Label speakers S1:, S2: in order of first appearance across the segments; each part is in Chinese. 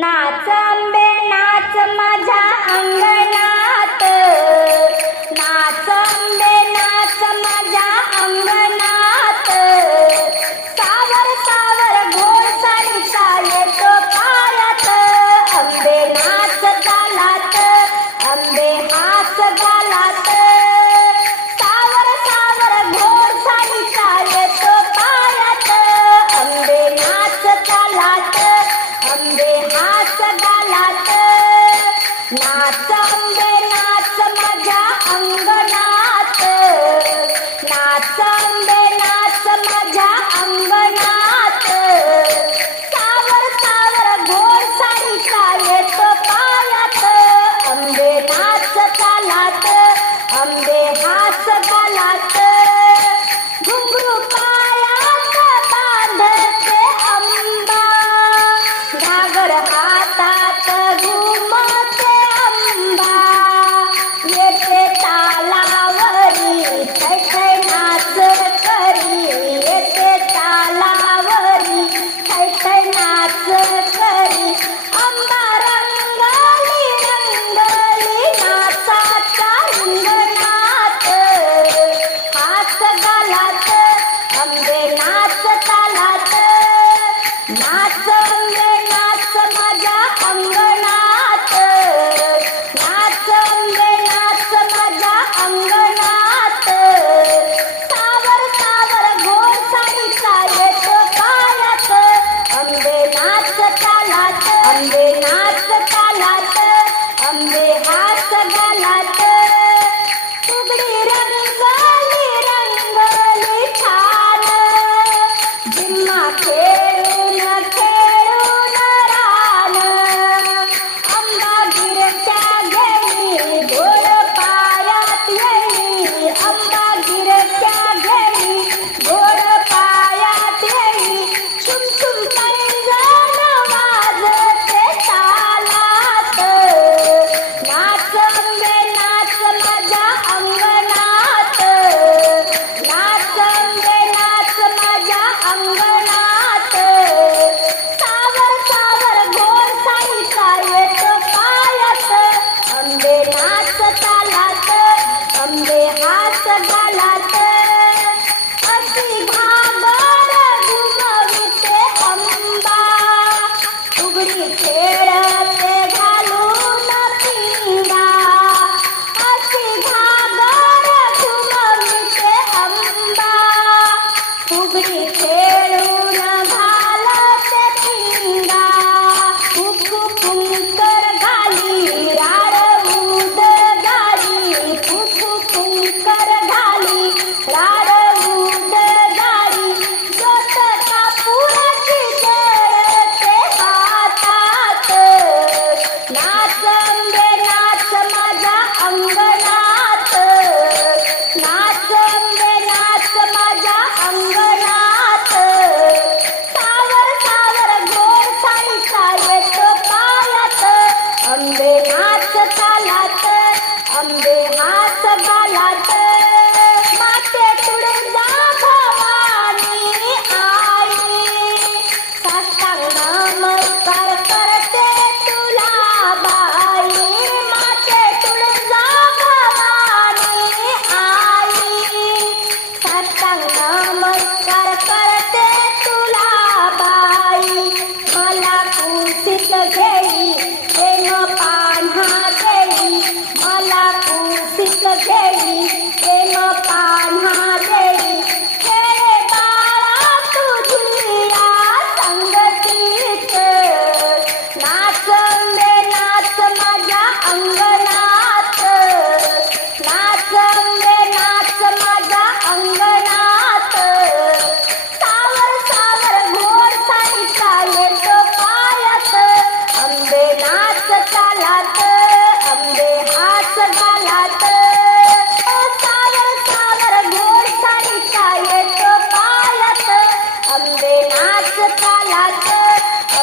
S1: 那真美。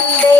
S1: Monday.